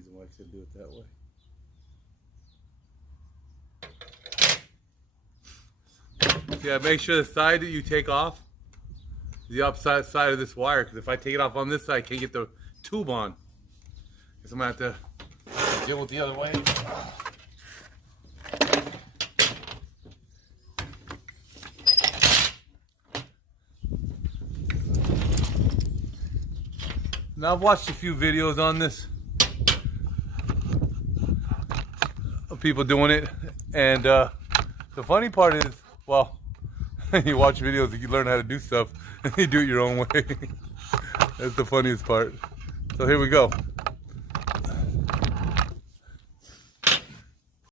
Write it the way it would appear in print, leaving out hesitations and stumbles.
reason why I should do it that way. Yeah, make sure the side that you take off is the opposite side of this wire, because if I take it off on this side, I can't get the tube on. Because I'm going to have to deal with the other way. Now I've watched a few videos on this of people doing it, and the funny part is, well, you watch videos and you learn how to do stuff and you do it your own way. That's the funniest part. So here we go.